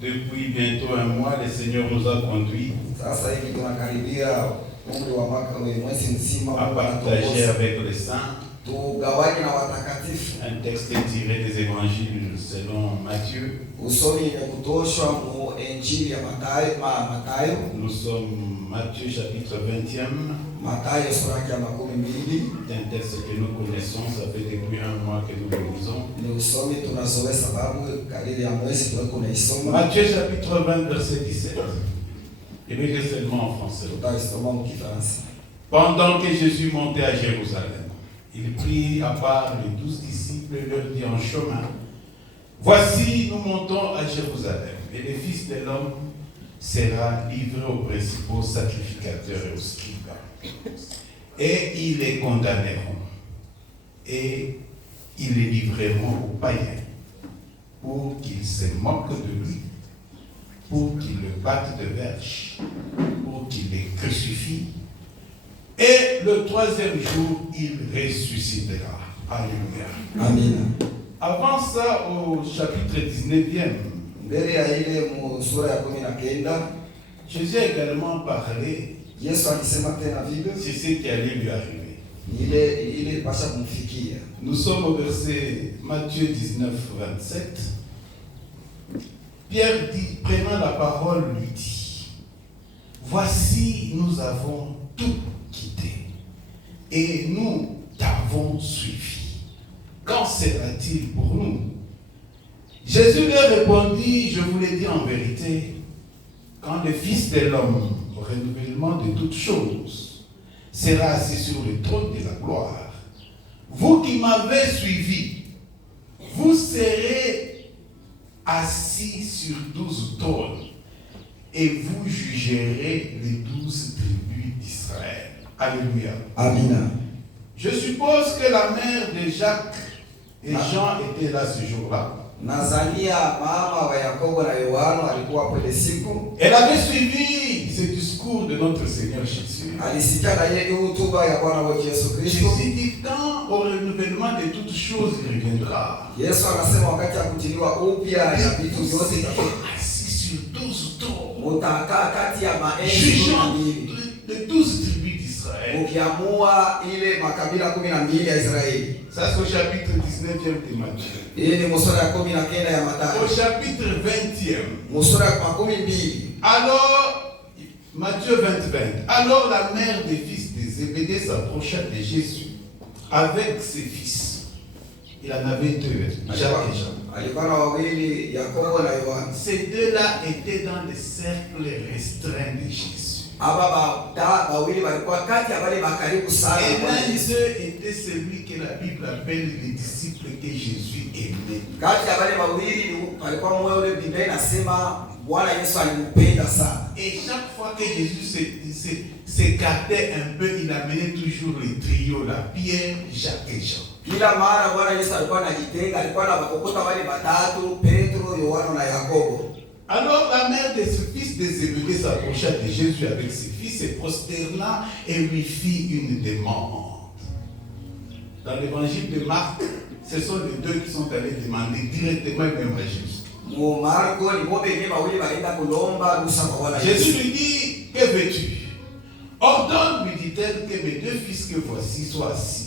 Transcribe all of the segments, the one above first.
Depuis bientôt un mois, le Seigneur nous a conduits à partager avec les saints un texte tiré des évangiles selon Matthieu. Nous sommes Matthieu chapitre 20e. Un texte que nous connaissons, ça fait depuis un mois que nous le lisons. Matthieu chapitre 20 verset 17. Je vais lire seulement en français. Pendant que Jésus montait à Jérusalem, il prit à part les 12 disciples et leur dit en chemin: voici, nous montons à Jérusalem, et le Fils de l'homme sera livré aux principaux sacrificateurs et aux scribes. Et ils les condamneront, et ils les livreront aux païens, pour qu'ils se moquent de lui, pour qu'ils le battent de verge, pour qu'ils les crucifient. Et le troisième jour, il ressuscitera. Alléluia. Amen. Avant ça, au chapitre 19e, Jésus a également parlé de ce qui allait lui arriver. Nous sommes au verset Matthieu 19, 27. Pierre dit, prenant la parole, lui dit: voici, nous avons tout quitté et nous t'avons suivi. Qu'en sera-t-il pour nous? Jésus leur répondit: je vous l'ai dit en vérité, quand le Fils de l'homme, au renouvellement de toutes choses, sera assis sur le trône de la gloire, vous qui m'avez suivi, vous serez assis sur 12 trônes et vous jugerez les 12 tribus d'Israël. Alléluia. Amen. Je suppose que la mère de Jacques et Jean était là ce jour-là. Elle avait suivi ce discours de notre Seigneur Jésus. Jésus dit, quand au renouvellement de toutes choses il reviendra, assis sur 12 trônes, jugeant les 12 tribus d'Israël. Ça c'est au chapitre 19e de Matthieu. Au chapitre 20e. Alors, Matthieu 20. Alors la mère des fils de Zébédée s'approcha de Jésus avec ses fils. Il en avait deux, Jacques et Jean. Ces deux-là étaient dans le cercle restreint de Jésus. Et l'un d'eux était celui que la Bible appelle les disciples que Jésus aimait. Et chaque fois que Jésus s'écartait un peu, il amenait toujours le trio là: Pierre, Jacques et Jean. Alors la mère de ce fils de Zébédée s'approcha de Jésus avec ses fils, se prosterna et lui fit une demande. Dans l'évangile de Marc, ce sont les deux qui sont allés demander directement même à Jésus. Jésus lui dit: que veux-tu? Ordonne, lui dit-elle, que mes deux fils que voici soient assis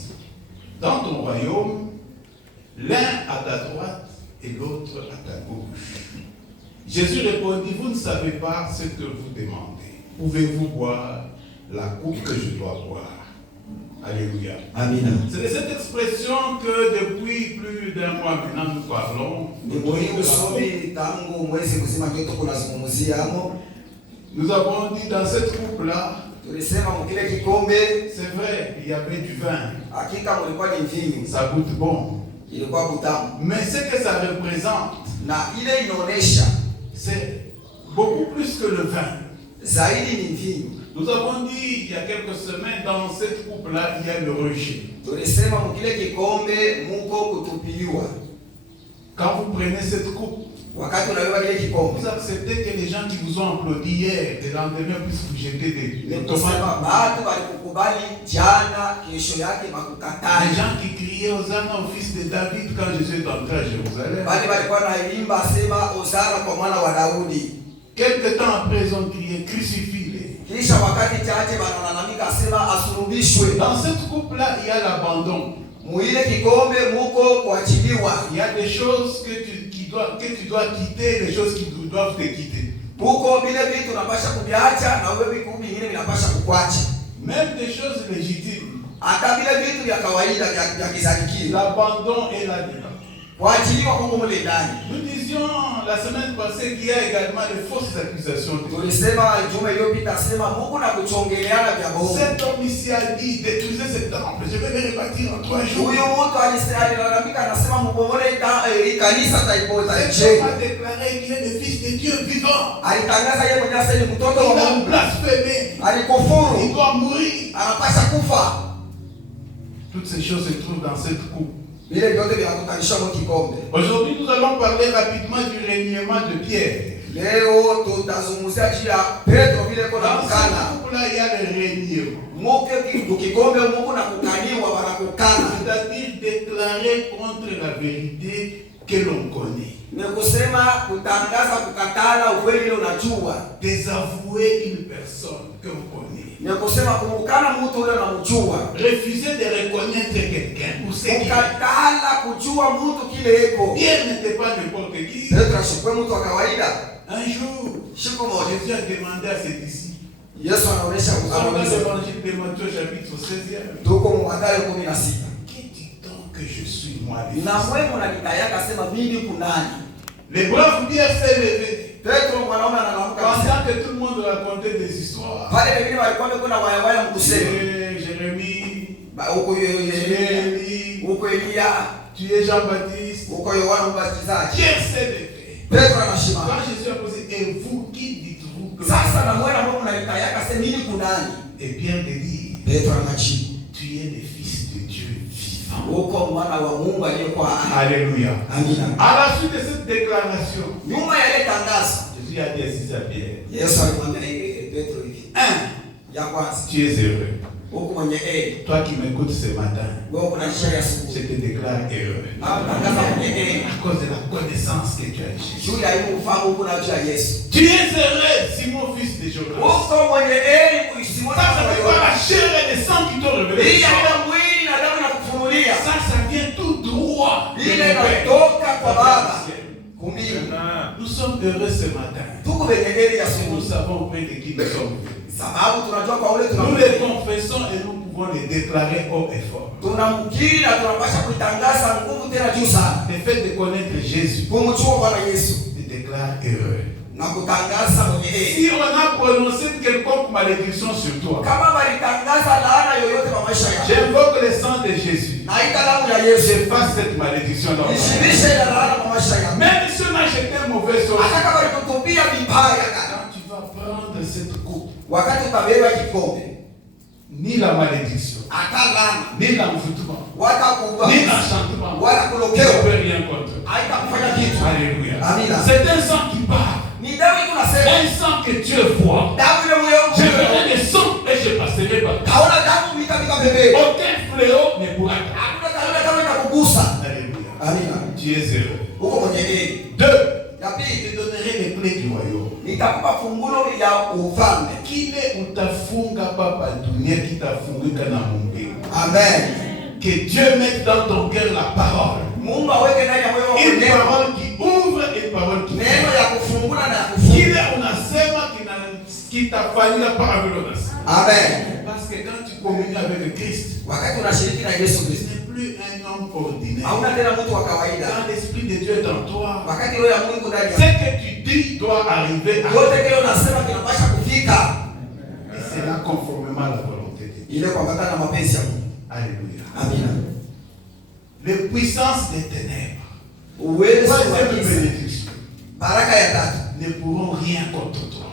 dans ton royaume, l'un à ta droite et l'autre à ta gauche. Jésus répondit: vous ne savez pas ce que vous demandez. Pouvez-vous boire la coupe que je dois boire? Alléluia. Amen. C'est de cette expression que depuis plus d'un mois maintenant nous parlons. Nous avons dit dans cette coupe-là, c'est vrai, il y avait du vin. Ça goûte bon. Mais ce que ça représente, c'est beaucoup plus que le vin. Nous avons dit il y a quelques semaines, dans cette coupe-là, il y a le rejet. Quand vous prenez cette coupe, wakati unabeba kile kikombe, vous acceptez que les gens qui vous ont applaudi hier, le lendemain puissent vous jeter des kusema watu walikukubali jana, kesho yake makukatana. Les gens qui criaient Hosanna au fils de David quand Jésus est entré à Jérusalem. Bali walikuwa naimba sema Hosanna kwa mwana wa Daudi. Quelque temps après, ils ont crié crucifie-le. Kisha wakati chache wanalalamika asema asurubishwe. Dans cette coupe-là, il y a l'abandon. Muile kikombe muko kuachiliwa. Il y a des choses que tu dois quitter, des choses qui doivent te quitter. Muko vile vitu unapasha kuviacha na wewe vitu vingine vinapasha kukuacha. Même des choses légitimes. Hata vile vitu vya kawaida vya kizalikia. L'abandon est là-dedans. Kuachiliwa Mungu mule ndani. Nous disions la semaine passée qu'il y a également de fausses accusations. Tulisema juma iliyopita sema Mungu na kuchongeleana vya bongo. Cet homme ici a dit détruisez ce temple, je vais le rebâtir en 3 jours. Huyo mtu alilalamika anasema mbomole kanisa taipota je. Cet homme a déclaré qu'il est le fils de Dieu vivant. Alitangaza yeye mwenyewe sasa ni mtoto wa Mungu. Il a blasphémé. Alikufuru. Il doit mourir. Anapasha kufa. Toutes ces choses se trouvent dans cette coupe. Aujourd'hui, nous allons parler rapidement du reniement de Pierre. Dans cette coupe-là, il y a le reniement. C'est-à-dire déclarer contre la vérité que l'on connaît. Désavouer une personne que vous connaissez. Refuser de reconnaître quelqu'un ou ce qu'il est. Pierre n'était pas n'importe qui. Un jour, Jésus a demandé à ses disciples. Dans l'évangile de Matthieu chapitre 16. Qui dit-on que je suis moi? Le brave Pierre s'est levé. Pendant que tout le monde racontait des histoires. Jérémie, tu es Jean-Baptiste. Pierre s'est levé. Quand Jésus a posé, et vous, qui dites-vous que et Pierre te dit, tu es le fils de Dieu vivant. Alléluia. À la suite de cette déclaration, Jésus a dit à Pierre, tu es heureux. Toi qui m'écoutes ce matin, je te déclare heureux. À cause de la connaissance que tu as de Jésus. Tu es heureux, Simon, fils de Jonas. Ça la chair et le sang qui t'ont révélé. Ça vient tout droit. Nous sommes heureux ce matin. Nous savons auprès de qui nous sommes. Nous les confessons et nous pouvons les déclarer haut et fort. Le fait de connaître Jésus te déclare heureux. Si on a prononcé quelconque malédiction sur toi, j'invoque le sang de Jésus. J'efface cette malédiction dans ta vie. Même si on a jeté un mauvais sort, quand tu vas prendre cette coupe, ni la malédiction, ni l'envoûtement, ni l'enchantement ne peut rien contre. Alléluia. C'est un sang qui parle. Un sang que Dieu voit. Je verrai le sang et je passerai par là. Aucun fléau ne pourra Alléluia. Tu es heureux. 2. Je te donnerai les clés du royaume. Kile utafunga papa dunia kitafunguka na Mungu. Amen. Que Dieu mette dans ton cœur la parole. Une parole qui ouvre et une parole qui kile unasema kitafanyika par aveuglance. Amen. Parce que quand tu communies avec Christ, tu n'es plus un homme ordinaire. Quand l'Esprit de Dieu est en toi, ce que tu dis doit arriver à et c'est là conformément à la volonté de Dieu. Alléluia. Amen. Les puissances des ténèbres ne pourront rien contre toi.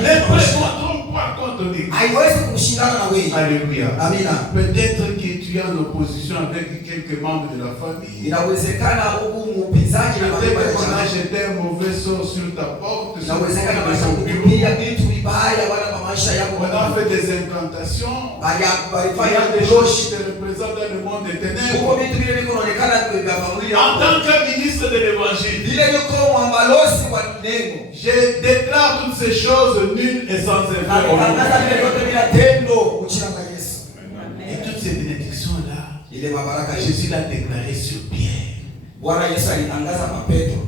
Les pressions poids contre l'église. haiwezi kushindana na wewe. Alléluia. Amina. Peut-être que tu es en opposition avec quelques membres de la famille. Inawezekana huku mpinzani na mababa Peut-être ya qu'on a chama. jeté un mauvais sort sur ta porte. Inawezekana wanakupia vitu vibaya wala kwa maisha yako. On a fait des incantations. Bali Il y walifanya a des viloshi. choses qui te représentent dans le monde des ténèbres. Huko vitu vile viko naonekana kwa familia. En tant que ministre de l'évangile, Vile viko mwambalosi wa neno. je déclare toutes ces choses nulles et sans effet. Natangaza vile vyote bila tendo uchina kwa Yesu. Et toutes ces bénédictions-là, Ile mabaraka Jésus l'a déclaré sur Pierre. Bwana Yesu alitangaza kwa Petro.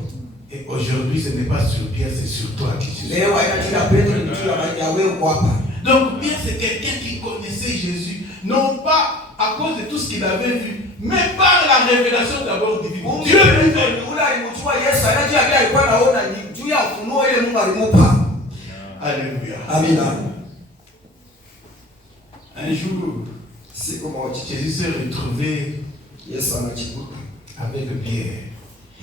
Et aujourd'hui, ce n'est pas sur Pierre, c'est sur toi qui Jésus. Leo haina juu ya Petro, ni juu ya wewe uko hapa. Donc Pierre, c'est quelqu'un qui connaissait Jésus, non pas à cause de tout ce qu'il avait vu, mais par la révélation d'abord divine. Dieu lui-même. Ule alimjua Yesu, anajua vile alikuwa anaona ni juu ya ufunuo ile Mungu alimupa. Alléluia. Amina. Un jour, Siku moja Jésus s'est retrouvé Yesu anachibuka. avec Pierre.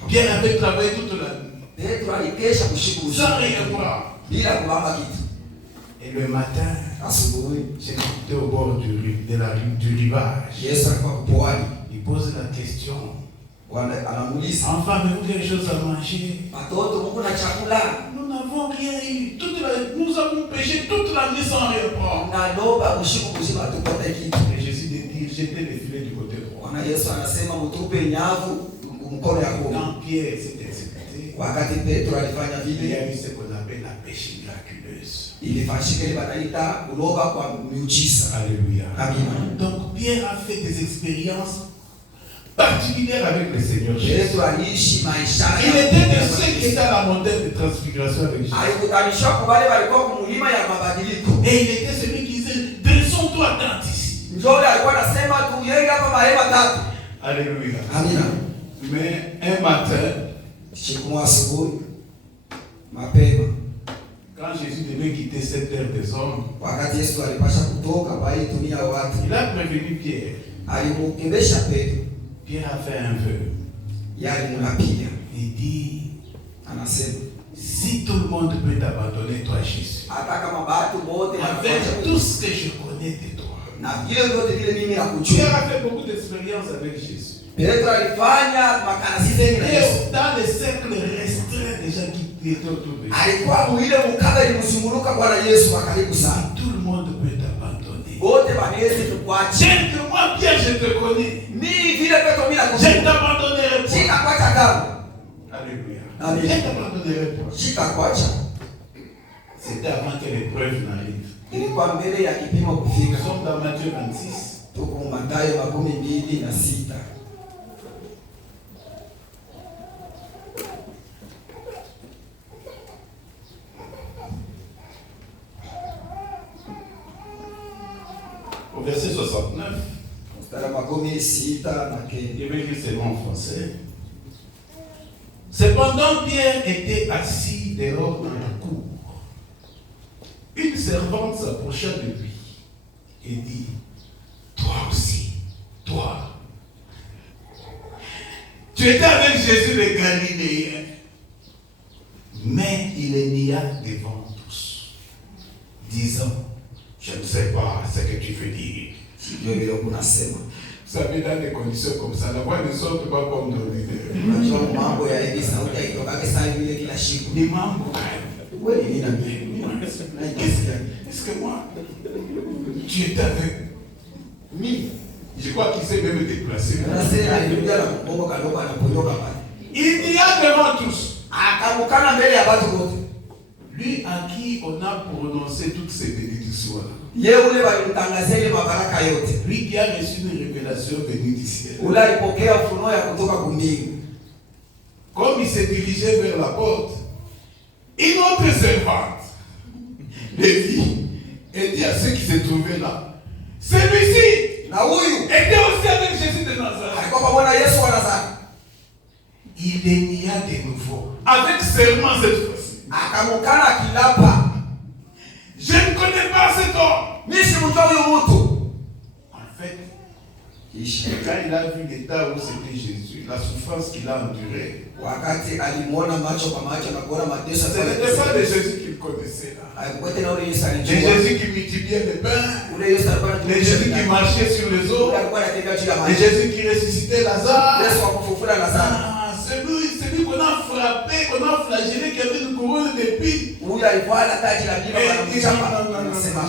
Pierre avait travaillé toute la nuit, Petro alikesha kushiku sans rien voir. bila kulamba kitu. Et le matin, Asubuhi j'étais au bord du rivage. Yesu alikuwa pwani. Il pose la question. Anamuuliza, Enfant, avez-vous quelque chose à manger? "Watoto, mko na chakula?" Nous n'avons rien eu. Nous avons péché toute la nuit sans rien prendre. Naloba kushiku kuzima tupate kitu. Et Jésus dit, jetez les filets du côté droit. Bwana Yesu anasema mtupe nyavu mkono ya kuume. Quand Pierre s'est exécuté, Wakati Petro alifanya il y vile, a eu ce qu'on appelle la pêche miraculeuse. ilifanyika ile banaita kuloba kwa miujiza. Alléluia. Amina. Donc Pierre a fait des expériences particulières avec le Seigneur Jésus. Petro aliishi maisha Il était de ceux qui étaient à la montagne de transfiguration avec Jésus. alikutanishwa kwa wale walikuwa kumlima ya mabadiliko. Et il était celui qui disait, dressons-toi tant ici. Njoo alikuwa anasema tujenge hapa mahema tatu. Alléluia. Amina. Mais un matin, Siku asubuhi mapema, quand Jésus devait quitter cette terre des hommes, wakati Yesu alipasha kutoka kwa hii dunia ya watu, il a prévenu Pierre. alimkebesha Petro, Pierre a fait un vœu. yalimnapia. Il dit, Anasema si tout le monde peut t'abandonner, toi Jésus, hata kama watu wote avec tout ce que je connais de toi. na vile vyote vile mimi nakujua. Pierre a fait beaucoup d'expériences avec Jésus. Petro alifanya makanisa mengi na Yesu. Et dans les cercles restreints des gens qui étaient autour de lui. Alikuwa mwile mkaba ilimzunguruka Bwana Yesu wa karibu sana. Tout le monde peut t'abandonner. Wote banaweza kukuacha. Tiens que moi, Pierre, je te connais. Mimi vile Petro mimi Je nakujua. t'abandonnerai pas. Shika kwacha damu. Alléluia. Amen. Je t'abandonnerai pas. Shika kwacha. C'était avant que l'épreuve n'arrive. Ilikuwa mbele ya kipimo Nous kufika. sommes dans Matthieu 26. Tuko Mathayo 26. Au verset 69. Mstari wa 16 na kenda. Je vais lire seulement en français. Cependant, Pierre était assis dehors dans la cour. Une servante s'approcha de lui et dit, toi aussi, toi, tu étais avec Jésus le Galiléen. Mais il est nia devant tous, disant, je ne sais pas ce que tu veux dire. Ndio vile kunasema. Vous savez, dans des conditions comme ça, la voix ne sort pas comme dans les Unajua mambo ya hivi sauti haitokake saa vile kila siku. Ni mambo haya. Wewe ni nani? Est-ce que moi, tu étais avec lui? Je crois qu'il s'est même déplacé. Anasema alikuja na mbongo kadogo anaponyoka pale. Il y a devant tous. Akamukana mbele ya watu wote. Lui à qui on a prononcé toutes ces bénédictions-là. Yeye ule walimtangazia ile mabaraka yote. Lui qui a reçu une révélation venue du ciel. Ule alipokea ufunuo ya kutoka kumbingu. Comme il s'est dirigé vers la porte, une autre servante le dit et dit à ceux qui se trouvaient là, celui-ci Na huyu était aussi avec Jésus de Nazareth. alikuwa pamoja na Yesu wa Nazareti. Il les nia de nouveau, avec serment cette fois-ci. Akamukana akilapa. Je ne connais pas cet homme. Mimi simjui huyu mtu. En fait, Quand il a vu l'état où c'était Jésus, la souffrance qu'il a endurée, wakati alimuona macho kwa macho na kuona mateso ce n'était pas de Jésus qu'il connaissait là. haikuwa tena ule Yesu De alijua, Jésus qui multipliait les pains, ule Yesu alikuwa de Jésus qui marchait sur les eaux, alikuwa anatembea juu ya de maji, Jésus qui ressuscitait Lazare. Yesu akufufua Lazaro. Ah, celui qu'on a frappé, qu'on a flagellé, qui avait une couronne d'épines. Huyu alikuwa na taji la Et jina il la dit mchapa, non, anasema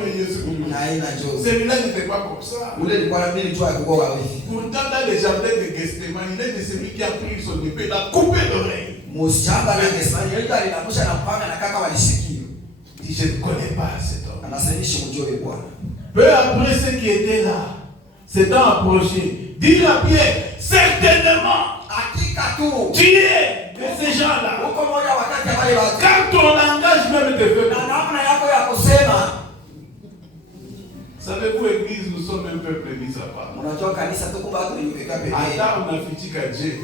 le Jésus. na ina Jose. Celui-là n'était pas comme ça. Ule alikuwa na mimi tu akikoa hivi. Pourtant, dans les jardins de Gethsémani, il est de celui qui a pris son épée, il a coupé l'oreille. Mshamba la Gethsemane yeye alinamusha na mpanga na kaka walisikia. Il dit, je ne connais pas cet homme. Anasaidishi mjue Bwana. Peu après ceux qui étaient là, s'étant approchés, dit à Pierre, certainement, Hakika tu. tu es de ces gens-là. Uko moja wakati ya wale watu. Car ton langage même te fait. Na namna yako ya kusema. Savez-vous, Église, nous sommes un peuple mis à part. Unajua kanisa tuko watu wenyewe pekee. Attends, on a fiché Dieu.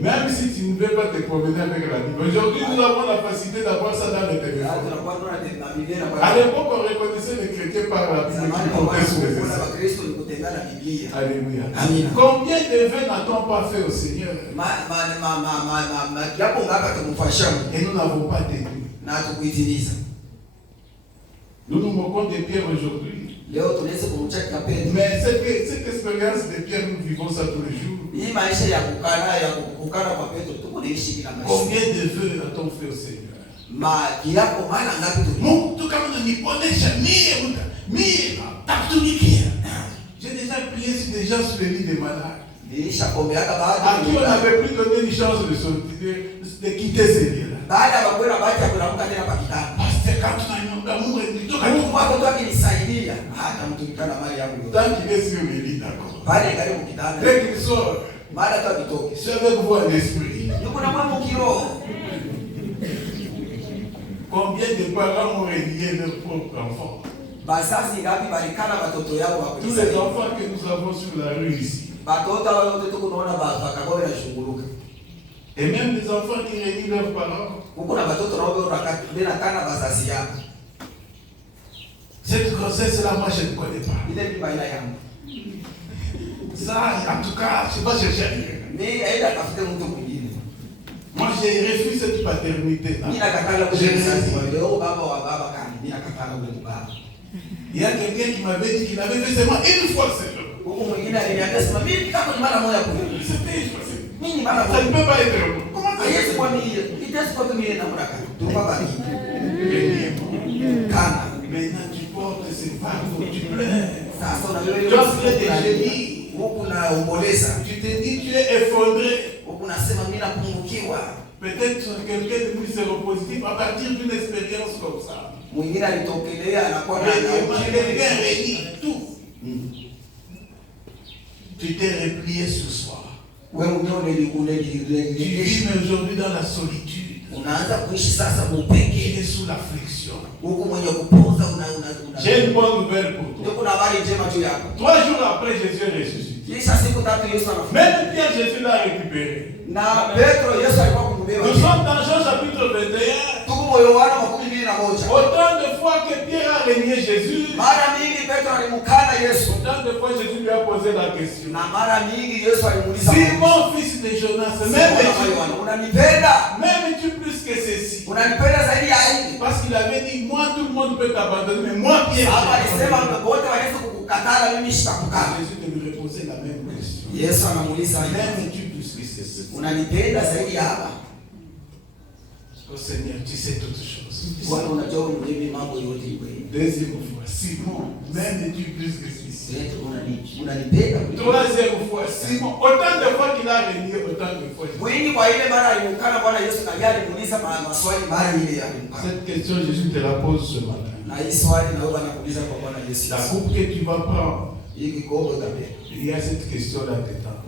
Même si tu ne veux pas te promener avec la Bible. Aujourd'hui, nous avons la facilité d'avoir ça dans le téléphone. À l'époque, on reconnaissait les chrétiens par la Bible qui portaient sur les esprits. Alléluia. Amen. Combien de vœux n'a-t-on pas fait au Seigneur? Et nous n'avons pas tenu. Nous nous moquons de Pierre aujourd'hui. Mais cette expérience de Pierre, nous vivons ça tous les jours. Combien de vœux a-t-on fait au Seigneur? J'ai déjà prié sur des gens sur les lits des malades. À qui on n'avait plus donné une chance de quitter ces lieux-là. Pasteur, quand tu as un amour, tant qu'il est sur les lits, d'accord. Dès qu'il sort, je vais avec vous en esprit. Combien de parents ont renié leur propre enfant? Tous les enfants que nous avons sur la rue ici. Et même des enfants qui renient leurs parents. Cette grossesse-là, moi je ne connais pas. Ça, en tout cas, je ne vais pas chercher à dire. Moi, j'ai refusé cette paternité-là. Il y a quelqu'un qui m'avait dit qu'il avait fait seulement une fois seulement. C'était une fois seulement. Ça ne peut pas être. Comment ça se maintenant tu portes ces fardeaux, tu pleures. Tu as fait des génies. Tu te dis tu es effondré. Peut-être quelqu'un de plus séropositif à partir d'une expérience comme ça. Quelqu'un réunit tout. Tu t'es replié sur soi. Tu vis aujourd'hui dans la solitude. Tu es sous l'affliction. J'ai une bonne nouvelle pour toi. 3 jours après, Jésus est ressuscité. Même Pierre, Jésus l'a récupéré. Nous sommes dans Jean chapitre 21. Autant de fois que Pierre a renié Jésus, autant de fois Jésus lui a posé la question. Simon, fils de Jonas, m'aimes-tu plus que ceci? Parce qu'il avait dit, moi tout le monde peut t'abandonner, mais moi Pierre. Jésus de lui reposer la même question. M'aimes-tu plus que ceci? Oh Seigneur, tu sais toutes choses. Deuxième fois, Simon, m'aimes-tu plus que ceci? Troisième fois, Simon, autant de fois qu'il a renié, autant de fois. Cette question, Jésus te la pose ce matin. La coupe que tu vas prendre, il y a cette question-là dedans.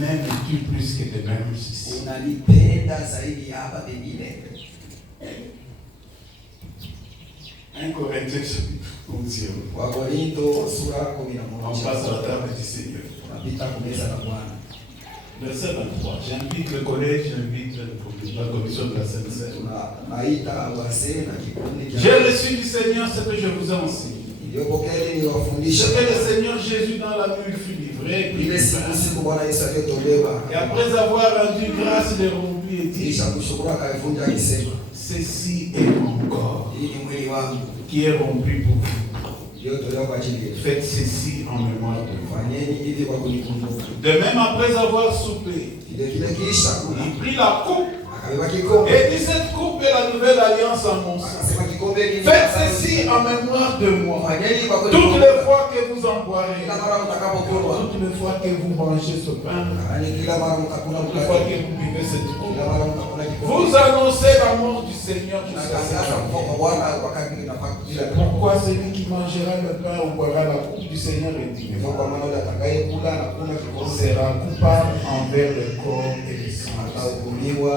M'aimes-tu plus que tes mêmes ceci? 1 Corinthiens chapitre 11. On passe à la table du Seigneur. Verset 23. J'invite le collège, j'invite la commission de la Sainte-Seine. J'ai reçu du Seigneur ce que je vous ai enseigné. Iliyopokeeni Ce niwafundishe. que le Seigneur Jésus dans la nuit fut livré. Ile siku Bwana Yesu aliyotolewa. Et après avoir rendu grâce, il est rompu et dit, Kisha kushukuru akaivunja akisema, ceci est mon corps hii ni mwili wangu qui est rompu pour vous. iliyotolewa kwa ajili yenu. Faites ceci en mémoire de moi. Fanyeni hivi kwa kunikumbuka. De même, après avoir soupé, Kile kiisha kula, il prit la coupe akabeba kikombe. et dit, cette coupe est la nouvelle alliance en mon sang. Akasema kikombe hiki ni Faites ceci en mémoire de moi. Fanyeni kwa Toutes kunikumbuka. les fois que vous en boirez, Kila mara mtakapokunywa, toutes les fois que vous mangez ce pain, yaani kila mara mtakula toutes les fois mkate, que vous buvez cette coupe, kila mara mtakula kikombe. vous annoncez la mort du Seigneur jusqu'à ce Natangaza kufa kwa Bwana wakati inafaa kujira. Pourquoi celui qui mangera le pain ou boira la coupe du Seigneur est digne Kwa maana yule atakayekula na kunywa kikombe sera coupable envers le corps et le sang. atahukumiwa